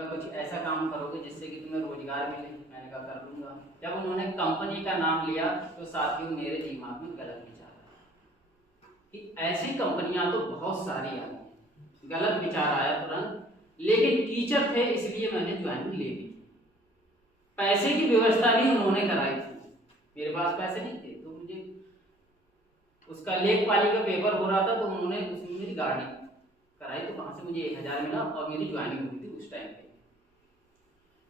का कुछ ऐसा काम करोगे जिससे कि तुम्हें रोजगार मिले। मैंने कहा कर दूंगा। जब उन्होंने कंपनी का नाम लिया तो साथियों मेरे दिमाग में गलत विचार आया कि ऐसी कंपनियां तो बहुत सारी आती हैं। गलत विचार आया तुरंत, लेकिन टीचर थे इसलिए मैंने ज्वाइनिंग ले ली। पैसे की व्यवस्था भी उन्होंने कराई थी, मेरे पास पैसे नहीं थे तो मुझे उसका लेखपाली का पेपर हो रहा था तो उन्होंने उसमें मेरी गाड़ी कराई, तो वहां से मुझे 1000 मिला और मेरी ज्वाइनिंग हुई थी उस टाइम पे।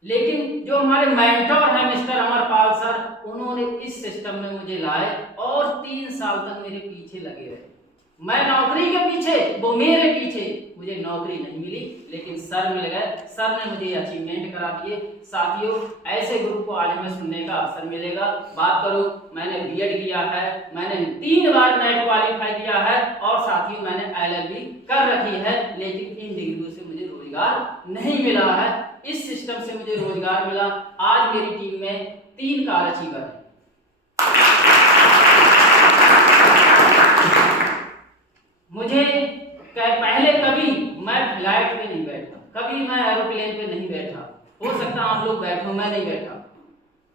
लेकिन जो हमारे मेंटर हैं मिस्टर अमरपाल सर, उन्होंने इस सिस्टम में मुझे लाए और 3 साल तक मेरे पीछे लगे रहे। मैं नौकरी के पीछे, वो मेरे पीछे। मुझे नौकरी नहीं मिली लेकिन सर मिल गए, सर ने मुझे अचीवमेंट करा दिए। साथियों ऐसे ग्रुप को आज हमें सुनने का अवसर मिलेगा। बात करूं, मैंने बीएड किया है, मैंने 3 बार नेट क्वालिफाई किया है और साथियों मैंने एलएलबी कर रखी है, लेकिन इन डिग्रियों से मुझे रोजगार नहीं मिला है। इस सिस्टम से मुझे रोजगार मिला। आज मेरी टीम में 3 कार अचीवर हैं। मुझे पहले कभी मैं फ्लाइट पे नहीं बैठा, कभी मैं एरोप्लेन पे नहीं बैठा। हो सकता आप लोग बैठो, मैं नहीं बैठा।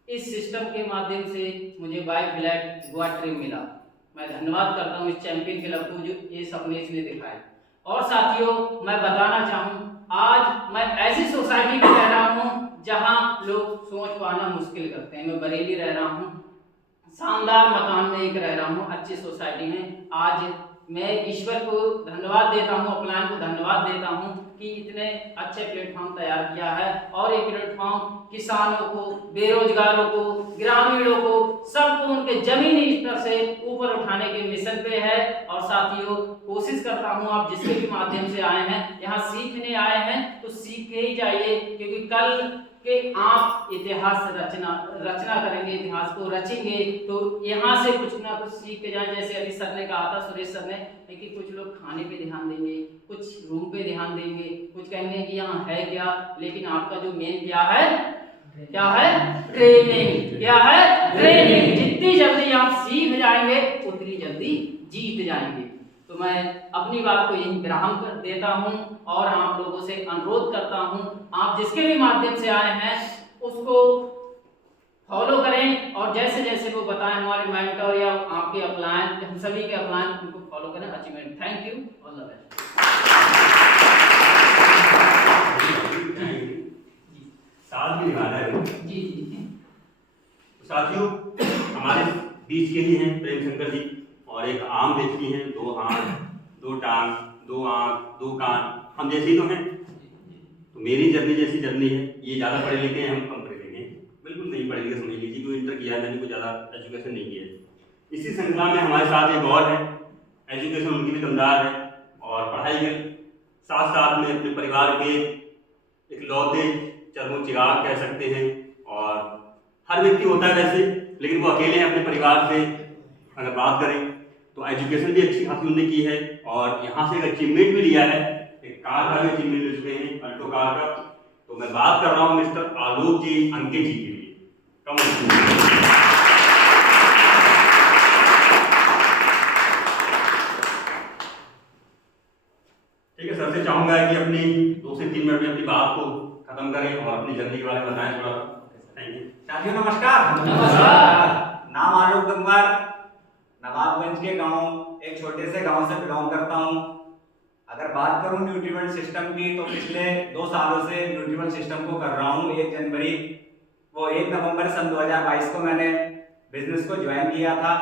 इस सिस्टम के माध्यम से मुझे बाय फ्लाइट गोवा ट्रिप मिला। मैं धन्यवाद करता हूँ इस चैंपियन क्लब को जो ये सपने इसने दिखाए। और साथियों मैं बताना चाहूँ, आज मैं ऐसी सोसाइटी में रह रहा हूँ जहाँ लोग सोच पाना मुश्किल करते हैं। मैं बरेली रह रहा हूँ, शानदार मकान में एक रह रहा हूँ, अच्छी सोसाइटी में। आज मैं ईश्वर को धन्यवाद देता हूँ, अपलाइन को धन्यवाद देता हूँ कि इतने अच्छे प्लेटफॉर्म तैयार किया है। और ये प्लेटफॉर्म किसानों को, बेरोजगारों को, ग्रामीणों को, सबको उनके जमीनी स्तर से ऊपर उठाने के मिशन पे है। और साथियों कोशिश करता हूँ आप जिसके भी माध्यम से आए हैं, यहाँ सीखने आए हैं तो सीख के ही जाइए, क्योंकि कल कि आप इतिहास रचना करेंगे, इतिहास को रचेंगे तो यहाँ से कुछ ना कुछ सीख के जाए। जैसे अभी सर ने कहा था, सुरेश सर ने, कि कुछ लोग खाने पे ध्यान देंगे, कुछ रूम पे ध्यान देंगे, कुछ कहेंगे कि यहाँ है क्या, लेकिन आपका जो मेन क्या है, क्या है? ट्रेनिंग। क्या है? ट्रेनिंग। जितनी जल्दी आप सीख जाएंगे उतनी जल्दी जीत जाएंगे। तो मैं अपनी बात को यही विराम कर देता हूं और आप लोगों से अनुरोध करता हूं, आप जिसके भी माध्यम से आए हैं उसको फॉलो करें और जैसे जैसे वो बताएं हमारे मेंटर या आपके अपलाइन, हम सभी के अपलाइन, उनको फॉलो करें। Achievement. Thank you, all the best. साथ भी निभाना है। जी जी। साथियों हमारे बीच के ही हैं प्रेम शंकर जी, और एक आम व्यक्ति हैं, 2 हाथ 2 टांग 2 आंख 2 कान, हम जैसे ही तो हैं। तो मेरी जर्नी जैसी जर्नी है। ये ज़्यादा पढ़े लिखे हैं, हम कम पढ़े लिखे हैं, बिल्कुल नहीं पढ़े लिखे, समझ लीजिए। जो इंटर किया है मैंने, कोई ज़्यादा एजुकेशन नहीं किया है। इसी श्रृंखला में हमारे साथ एक और है, एजुकेशन उनकी भी दमदार है और पढ़ाई के साथ साथ में अपने परिवार के इकलौते चरमो-चिराग कह सकते हैं। और हर व्यक्ति होता है वैसे, लेकिन वो अकेले हैं अपने परिवार से। अगर बात करें तो एजुकेशन भी अच्छी खासी उन्होंने की है और यहाँ से एक अचीवमेंट भी लिया है, एक कार का भी अचीवमेंट ले चुके हैं, अल्टो कार का। तो मैं बात कर रहा हूँ मिस्टर आलोक जी अंकित जी के लिए। कम ठीक है, सर से चाहूंगा कि अपनी 2 से 3 मिनट में अपनी बात को खत्म करें और अपनी जर्नी के बारे में बताएं थोड़ा। Thank you. साथियों नमस्कार। नमस्कार। नाम आलोक गंगवार, नवाबगंज के गांव, एक छोटे से गांव से बिलोंग करता हूं। अगर बात करूं न्यूट्रीवन सिस्टम की तो पिछले 2 सालों से न्यूट्रीवन सिस्टम को कर रहा हूं। 1 नवंबर सन 2022 को मैंने बिजनेस को ज्वाइन किया था।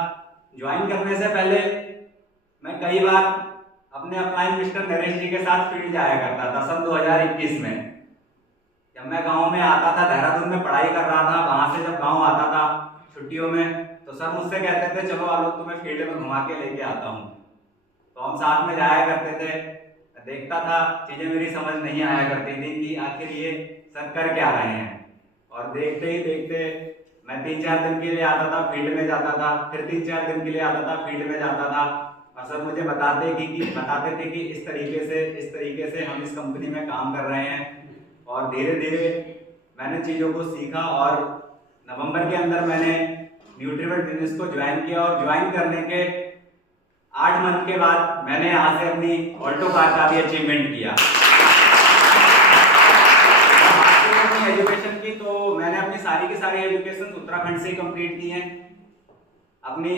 ज्वाइन करने से पहले मैं कई बार अपने अपलाइन मिस्टर नरेश जी के साथ फील्ड जाया करता था सन 2021 में। जब मैं गांव में आता था, देहरादून में पढ़ाई कर रहा था, वहां से जब गांव आता था छुट्टियों में तो सर मुझसे कहते थे चलो आलोक तुम्हें फील्ड में घुमा के लेके आता हूँ। तो हम साथ में जाया करते थे। देखता था, चीजें मेरी समझ नहीं आया करती थी कि आखिर ये सर कर क्या रहे हैं। और देखते ही देखते मैं 3-4 दिन के लिए आता था, फील्ड में जाता था, फिर 3-4 दिन के लिए आता था, फील्ड में जाता था। और सर मुझे बताते थे कि इस तरीके से हम इस कंपनी में काम कर रहे हैं। और धीरे धीरे मैंने चीज़ों को सीखा और नवंबर के अंदर मैंने न्यूट्रीवन बिजनेस को ज्वाइन किया। और ज्वाइन करने के 8 मंथ के बाद मैंने यहाँ से अपनी ऑल्टो कार का भी अचीवमेंट किया। सारी की सारी एजुकेशन उत्तराखंड से ही कंप्लीट की हैं। अपनी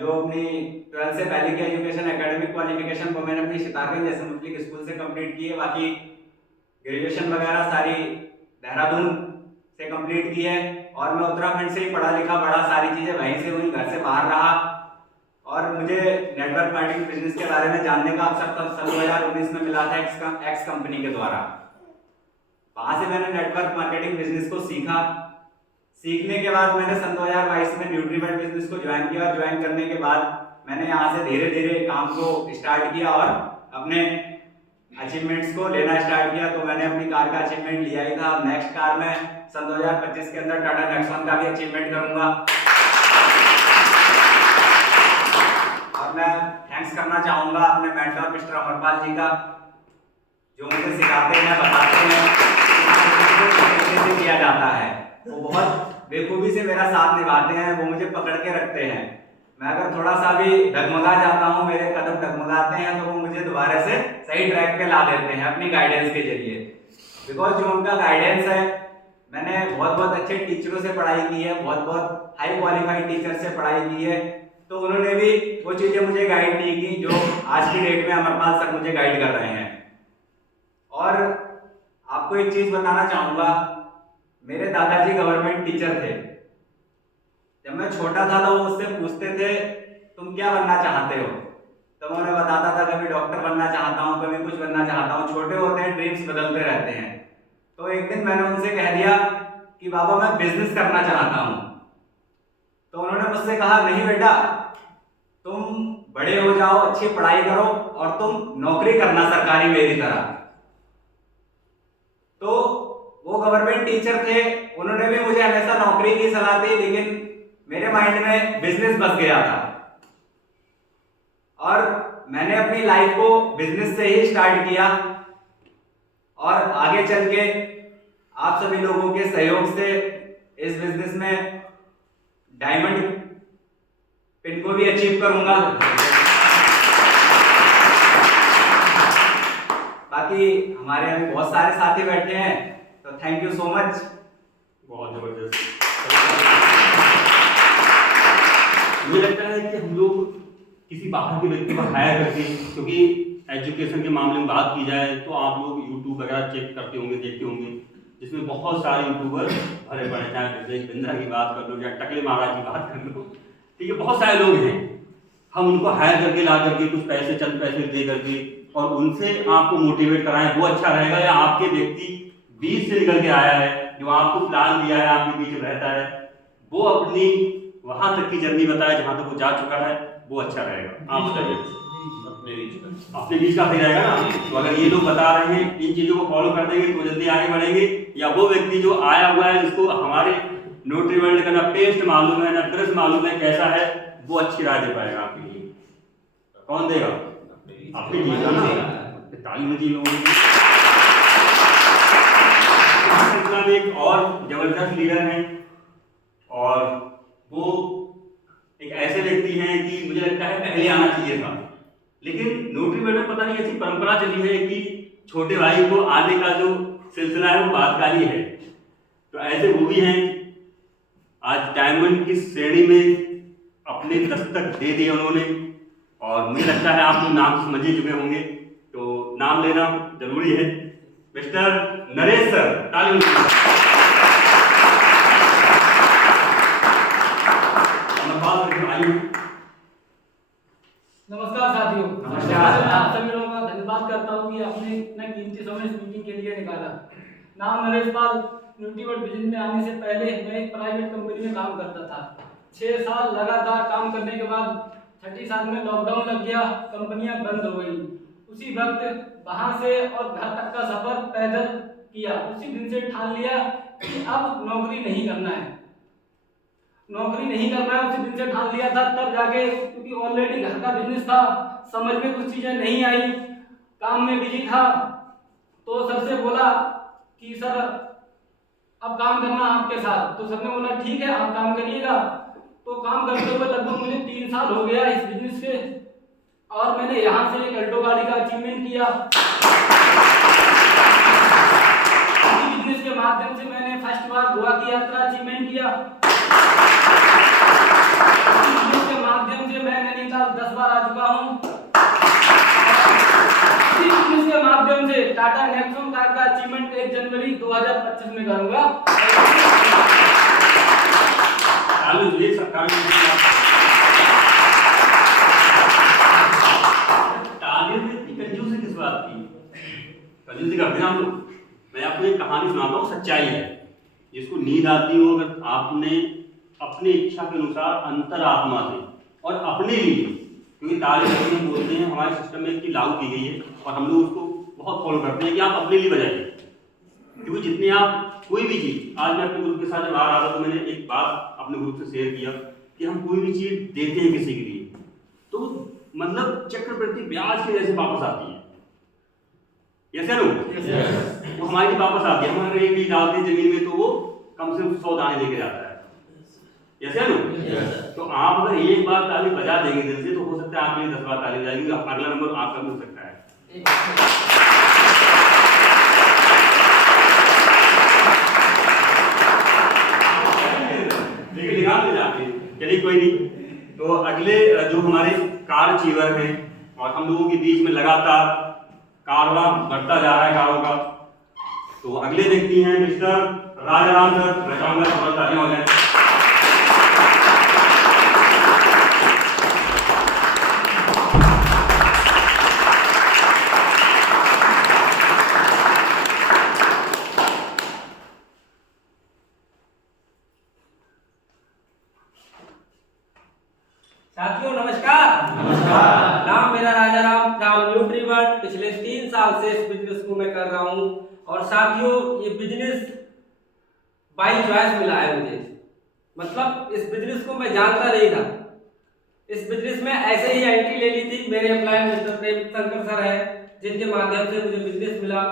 जो अपनी 12th से पहले की एजुकेशन एकेडमिक क्वालिफिकेशन को मैंने अपनी सितारगंज जैसे मुस्लिम स्कूल से कंप्लीट की है। बाकी ग्रेजुएशन वगैरह सारी देहरादून से कंप्लीट की है और मैं उत्तराखंड से ही पढ़ा लिखा बड़ा, सारी चीज़ें वहीं से हुई, घर से बाहर रहा। और मुझे नेटवर्क मार्केटिंग बिजनेस के बारे में जानने का अवसर तब सन 2019 में मिला था एक्स कंपनी के द्वारा। वहाँ से मैंने नेटवर्क मार्केटिंग बिजनेस को सीखा। सीखने के बाद मैंने सन 2022 में न्यूट्रीवेट बिजनेस को ज्वाइन किया और ज्वाइन करने के बाद मैंने यहाँ से धीरे धीरे काम को स्टार्ट किया और अपने अचीवमेंट्स को लेना स्टार्ट किया। तो मैंने अपनी कार का अचीवमेंट लिया ही था। नेक्स्ट कार में सन 2025 के अंदर टाटा नेक्सॉन का भी अचीवमेंट करूंगा। और मैं थैंक्स करना चाहूंगा अपने मेंटर मिस्टर अमरपाल जी का, जो मुझे सिखाते हैं, बताते हैं कैसे किया जाता है। वो बहुत बेखूबी से मेरा साथ निभाते हैं, वो मुझे पकड़ के रखते हैं। मैं अगर थोड़ा सा भी डगमगा जाता हूँ, मेरे कदम डगमगाते हैं, तो वो मुझे दोबारा से सही ट्रैक पे ला देते हैं अपनी गाइडेंस के जरिए। बिकॉज जो उनका गाइडेंस है, मैंने बहुत बहुत अच्छे टीचरों से पढ़ाई की है, बहुत बहुत हाई क्वालिफाइड टीचर से पढ़ाई की है, तो उन्होंने भी वो चीज़ें मुझे गाइड नहीं की जो आज की डेट में अमरपाल सर मुझे गाइड कर रहे हैं। और आपको एक चीज़ बताना चाहूँगा, मेरे दादाजी गवर्नमेंट टीचर थे। जब मैं छोटा था तो वो मुझसे पूछते थे तुम क्या बनना चाहते हो, तो मैं उन्हें बताता था कभी डॉक्टर बनना चाहता हूँ, कभी कुछ बनना चाहता हूँ। छोटे होते हैं, ड्रीम्स बदलते रहते हैं। तो एक दिन मैंने उनसे कह दिया कि बाबा मैं बिजनेस करना चाहता हूँ। तो उन्होंने मुझसे कहा नहीं बेटा, तुम बड़े हो जाओ, अच्छी पढ़ाई करो और तुम नौकरी करना सरकारी मेरी तरह। तो वो गवर्नमेंट टीचर थे, उन्होंने भी मुझे हमेशा नौकरी की सलाह दी, लेकिन मेरे माइंड में बिजनेस बस गया था और मैंने अपनी लाइफ को बिजनेस से ही स्टार्ट किया। और आगे चल के आप सभी लोगों के सहयोग से इस बिजनेस में डायमंड पिन को भी अचीव करूंगा। बाकी हमारे अभी बहुत सारे साथी बैठे हैं, तो थैंक यू सो मच। बहुत जबरदस्त। मुझे लगता है कि हम लोग किसी बाहर के व्यक्ति को हायर करके, क्योंकि एजुकेशन के मामले में बात की जाए तो आप लोग यूट्यूब वगैरह चेक करते होंगे, देखते होंगे, जिसमें बहुत सारे यूट्यूबर भरे पड़े, चाहे विवेक बिंद्रा की बात कर लो या टकले महाराज की बात कर लो, ठीक है, बहुत सारे लोग हैं। हम उनको हायर करके ला करके कुछ पैसे, चंद पैसे दे करके और उनसे आपको मोटिवेट कराएं, वो अच्छा रहेगा? या आपके व्यक्ति बीच से निकल के आया है, जो आपको प्लान दिया है, आपके बीच में रहता है, वो अपनी वहां तक की जर्नी बताए जहां तक वो जा चुका है, वो अच्छा रहेगा? आप बताइए। अपने बीच का सही रहेगा ना? तो अगर ये लोग बता रहे हैं, इन चीजों को फॉलो कर देंगे तो जल्दी आगे बढ़ेंगे। या वो व्यक्ति जो आया हुआ है, जिसको हमारे न्यूट्री वर्ल्ड का ना पेस्ट मालूम है, ना ड्रेस मालूम है कैसा है, वो अच्छी राय दे पाएगा आपके लिए। कौन देगा? अपनी चीज है ना, तालीम जी लोगों में एक और जबरदस्त लीडर हैं और वो एक ऐसे व्यक्ति हैं कि मुझे लगता है पहले आना चाहिए था, लेकिन न्यूट्री वर्ल्ड में पता नहीं ऐसी परंपरा चली है कि छोटे भाई को आने का जो सिलसिला है वो बात का ही है। तो ऐसे वो भी हैं, आज डायमंड की श्रेणी में अपने दस्तक दे दिए उन्होंने और मुझे लगता है आप लोग नाम समझ ही चुके होंगे, तो नाम लेना जरूरी है। मिस्टर नरेश सर, ताली। नमस्कार साथियों। नमस्कार। मैं आप सभी लोगों का धन्यवाद करता हूँ कि आपने इतना कीमती समय इस मीटिंग के लिए निकाला। नाम Naresh Pal. Nutri world business में आने से पहले मैं एक प्राइवेट कंपनी में काम करता था। 6 साल लगातार काम करने के बाद 30 साल में लॉकडाउन लग गया, कंपनियां बंद हो गई। उसी वक्त वहां से और घर तक का सफर पैदल किया। उसी दिन से ठान लिया कि अब नौकरी नहीं करना है, नौकरी नहीं करना है। उसी दिन से ठान लिया था, तब जाके, क्योंकि ऑलरेडी घर का बिजनेस था, समझ में कुछ चीजें नहीं आई, काम में बिजी था, तो सर से बोला कि सर अब काम करना आपके साथ। तो सर ने बोला ठीक है आप काम करिएगा। तो काम करते हुए लगभग मुझे 3 साल हो गया इस बिजनेस के, और मैंने यहाँ से एक अल्टो गाड़ी का अचीवमेंट किया। इसी बिजनेस के माध्यम से मैंने फर्स्ट बार गोवा की यात्रा अचीवमेंट किया। इसी बिजनेस के माध्यम से मैं नैनीताल 10 बार आ चुका हूँ। इसी बिजनेस के माध्यम से टाटा नेक्सॉन कार का अचीवमेंट 1 जनवरी 2025 में करूंगा। कंजूसी किस बात की? कंजूसी करते हैं हम लोग। मैं आपको एक कहानी सुनाता हूँ, सच्चाई है। जिसको नींद आती हो, अगर आपने अपनी इच्छा के अनुसार अंतरात्मा से और अपने लिए, क्योंकि तारीफ हम बोलते हैं हमारे सिस्टम में इसकी लागू की गई है और हम लोग उसको बहुत फॉलो करते हैं कि आप अपने लिए बजाइए। क्योंकि जितने आप कोई भी चीज़, आज मैं अपने ग्रुप के साथ जब आ रहा था तो मैंने एक बात अपने ग्रुप से शेयर किया कि हम कोई भी चीज़ देते हैं किसी के लिए तो मतलब चक्रवृद्धि ब्याज के जैसे वापस आती है। Yes no? वो हमारी वापस आती है। हम अगर एक बीज डालते हैं जमीन में तो वो कम से कम 100 दाने लेके जाता है। Yes no? तो आप अगर एक बार ताली बजा देंगे दिल से तो हो सकता है आपके लिए 10 बार ताली बजाएगी, अगला नंबर आपका भी हो सकता है। चलिए कोई नहीं। तो अगले जो हमारे कार अचीवर हैं और हम लोगों के बीच में लगातार कारवां बढ़ता जा रहा है कारों का, तो अगले व्यक्ति हैं मिस्टर राजाराम सर। मैं चाहूंगा थोड़ा तालियां हो जाए। साथियों नमस्कार। नाम मेरा राजाराम फ्रॉम न्यूट्रीवर्ड। पिछले 3 साल से इस बिजनेस को मैं कर रहा हूँ और साथियों ये बिजनेस बाई चॉइस मिला है मुझे। मतलब इस बिजनेस को मैं जानता नहीं था। इस बिजनेस में ऐसे ही एंट्री ले ली थी। मेरे upline mister Prem Shankar sir है जिनके माध्यम से मुझे बिजनेस मिला।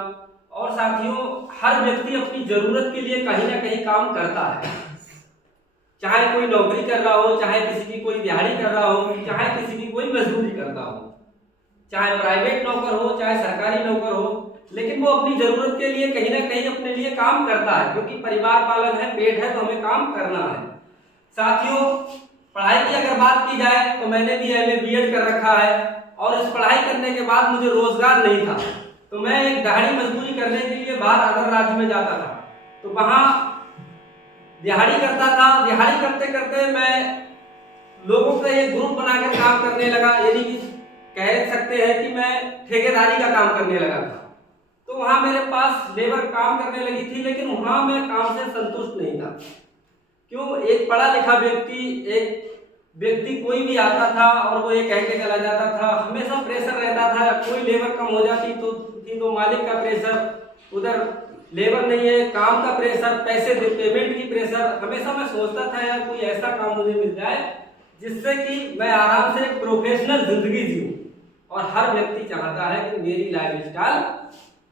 और साथियों हर व्यक्ति अपनी जरूरत के लिए कहीं ना कहीं काम करता है, चाहे कोई नौकरी कर रहा हो, चाहे किसी की कोई दिहाड़ी कर रहा हो, चाहे किसी की कोई मजदूरी करता हो, चाहे प्राइवेट नौकर हो, चाहे सरकारी नौकर हो, लेकिन वो अपनी जरूरत के लिए कहीं ना कहीं अपने लिए काम करता है, क्योंकि परिवार पालन है, पेट है, तो हमें काम करना है। साथियों पढ़ाई की अगर बात की जाए तो मैंने भी MA B.Ed कर रखा है और इस पढ़ाई करने के बाद मुझे रोजगार नहीं था, तो मैं एक दिहाड़ी मजदूरी करने के लिए बाहर अदर राज्य में जाता था। तो वहाँ दिहाड़ी करता था। दिहाड़ी करते करते मैं लोगों का एक ग्रुप बनाकर काम करने लगा, यानी कि कह सकते हैं कि मैं ठेकेदारी का काम करने लगा था। तो वहाँ मेरे पास लेबर काम करने लगी थी, लेकिन वहाँ मैं काम से संतुष्ट नहीं था। क्यों? एक पढ़ा लिखा व्यक्ति कोई भी आता था और वो ये कह के चला जाता था, हमेशा प्रेशर रहता था। कोई लेबर कम हो जाती तो मालिक का प्रेशर, उधर लेबर नहीं है, काम का प्रेशर, पैसे पेमेंट की प्रेशर। हमेशा मैं सोचता था यार कोई ऐसा काम मुझे मिल जाए जिससे कि मैं आराम से एक प्रोफेशनल जिंदगी जीऊं। और हर व्यक्ति चाहता है कि मेरी लाइफस्टाइल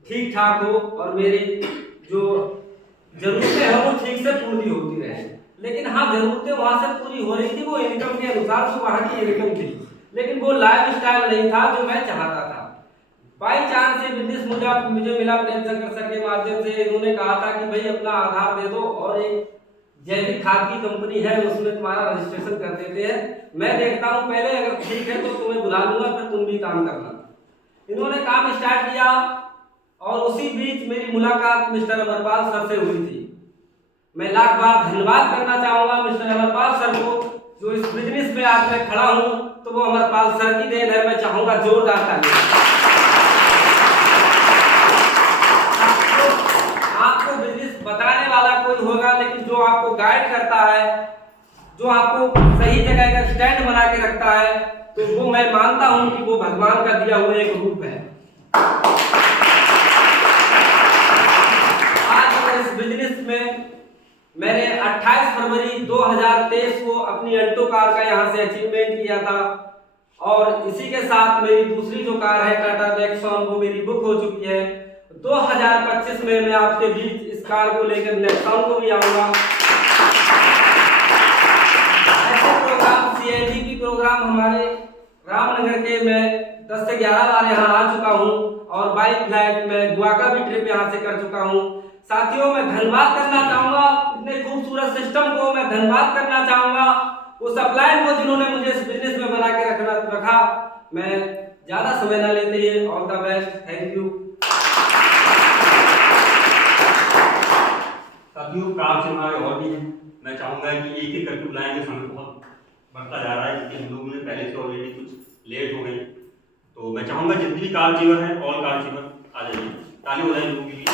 ठीक ठाक हो और मेरी जो जरूरतें हैं वो ठीक से पूरी होती रहे। लेकिन हाँ, जरूरतें वहां से पूरी हो रही थी, वो इनकम के अनुसार तो वहां की इनकम थी, लेकिन वो लाइफस्टाइल नहीं था जो मैं चाहता था। बाई चांस ये बिजनेस मुझे मिला प्रेम शंकर सर के माध्यम से। इन्होंने कहा था कि भाई अपना आधार दे दो और एक जैविक खाद की कंपनी है उसमें तुम्हारा रजिस्ट्रेशन कर देते हैं, मैं देखता हूँ पहले, अगर ठीक है तो तुम्हें बुला लूंगा, फिर तुम भी काम करना। इन्होंने काम स्टार्ट किया और उसी बीच मेरी मुलाकात मिस्टर अमरपाल सर से हुई थी। मैं लाख बार धन्यवाद करना चाहूंगा मिस्टर अमरपाल सर को, जो इस बिजनेस में आज मैं खड़ा हूँ तो वो अमरपाल सर की देन है। मैं चाहूंगा जोरदार ताली। आपको बिजनेस बताने वाला कोई होगा, लेकिन जो आपको गाइड करता है, जो आपको सही जगह का स्टैंड बना के रखता है, तो वो मैं मानता हूं कि वो भगवान का दिया हुआ एक रूप है। आज इस बिजनेस में मैंने 28 फरवरी 2023 को अपनी अल्टो कार का यहां से अचीवमेंट किया था और इसी के साथ मेरी दूसरी जो कार है टाटा नेक्सॉन, वो मेरी बुक हो चुकी है। 2025 में मैं आपके बीच इस कार को लेकर नेक्सॉन को भी आऊंगा। ऐसे प्रोग्राम CIDP प्रोग्राम हमारे रामनगर के मैं 10 से 11 बार यहाँ आ चुका हूँ और बाइक फ्लाइट में गोवा का भी ट्रिप यहाँ से कर चुका हूँ। साथियों मैं धन्यवाद करना चाहूँगा, इतने खूबसूरत सिस्टम को मैं धन्यवाद करना चाहूँगा उस अपलाइन को जिन्होंने मुझे इस बिजनेस में बना के रखा। मैं ज़्यादा समय ना लेते हुए all the best, thank you. साथियों काम से हमारे और भी हैं, मैं चाहूँगा कि एक एक करके बुलाएंगे, समय बहुत बढ़ता जा रहा है क्योंकि हम लोगों ने पहले से ऑलरेडी कुछ लेट हो गए। तो मैं चाहूँगा जितनी भी कार चीवर है ऑल कार चीवर आ जाइए, ताली हो जाए लोगों के लिए।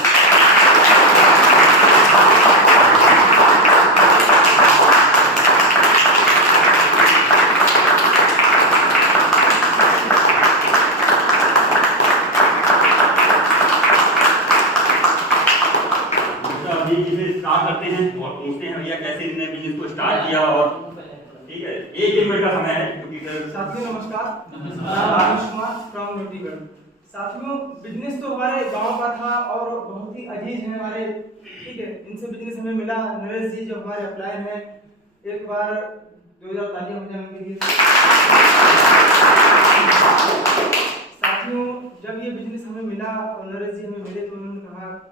स्टार्ट करते हैं और पूछते हैं भैया कैसे इन्होंने बिजनेस को स्टार्ट किया। और ठीक है, एक मिनट का समय है क्योंकि साथियों नमस्कार, आयुष कुमार फ्रॉम न्यूट्रीवर्ड। साथियों बिजनेस तो हमारे गांव का था और बहुत ही अजीज है हमारे, ठीक है। इनसे बिजनेस हमें मिला, नरेश जी जो हमारे अपलाइन है, एक बार 2000 तालियां हो जाए उनके लिए। साथियों जब ये बिजनेस हमें मिला और नरेश जी हमें मिले तो उन्होंने कहा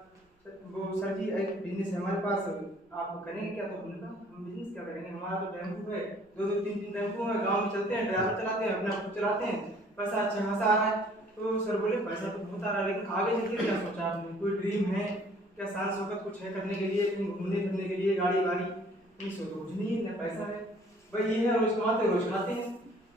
वो सर जी एक बिजनेस है हमारे पास, आप करेंगे क्या? तो उन्होंने कहा हम बिजनेस क्या करेंगे, हमारा तो टेम्पो है, 2-3 टेम्पो है, गांव में चलते हैं, ड्राइवर चलाते हैं, अपना खुद चलाते हैं, पैसा अच्छा खासा आ रहा है। तो सर बोले पैसा तो बहुत आ रहा है लेकिन आगे चल के क्या सोचा आपने, कोई ड्रीम है क्या, शान शौकत कुछ है करने के लिए, कहीं घूमने फिरने के लिए, गाड़ी वाड़ी? नहीं सो तो कुछ नहीं है, ना पैसा है, भाई ये है रोज कमाते हैं।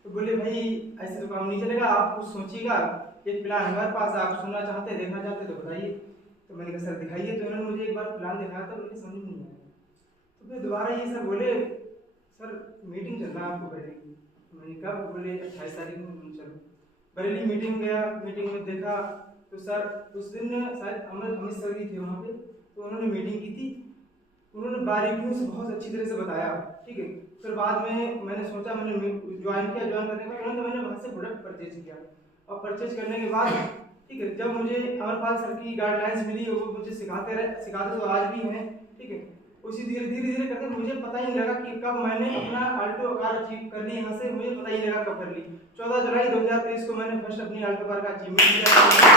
तो बोले भाई ऐसे तो काम नहीं चलेगा, आप कुछ सोचिएगा, एक प्लान हमारे पास, आप सुनना चाहते देखना चाहते तो बताइए। तो मैंने कहा सर दिखाइए। तो उन्होंने मुझे एक बार प्लान दिखाया था, मुझे समझ नहीं आया। तो फिर दोबारा ये सर बोले सर मीटिंग चल रहा है आपको बरेली। मैंने कहा बोले 28 तारीख में। चलो बरेली मीटिंग गया, मीटिंग में देखा तो सर उस दिन शायद अमित सर भी थे वहाँ पे, तो उन्होंने मीटिंग की थी, उन्होंने बारीकियों से बहुत अच्छी तरह से बताया, ठीक है। फिर बाद में मैंने सोचा, मैंने ज्वाइन किया, ज्वाइन करने के बाद तुरंत मैंने वहाँ से प्रोडक्ट परचेज किया और परचेज करने के बाद ठीक है, जब मुझे अमरपाल सर की गाइडलाइंस मिली वो मुझे सिखाते तो आज भी हैं, ठीक है। उसी धीरे धीरे करके मुझे पता ही नहीं लगा कि कब मैंने अपना अल्टो कार अचीव कर ली यहाँ से, मुझे पता ही नहीं लगा कब कर ली। 14 जुलाई 2023 को मैंने फर्स्ट अपनी अल्टो कार का अचीवमेंट किया।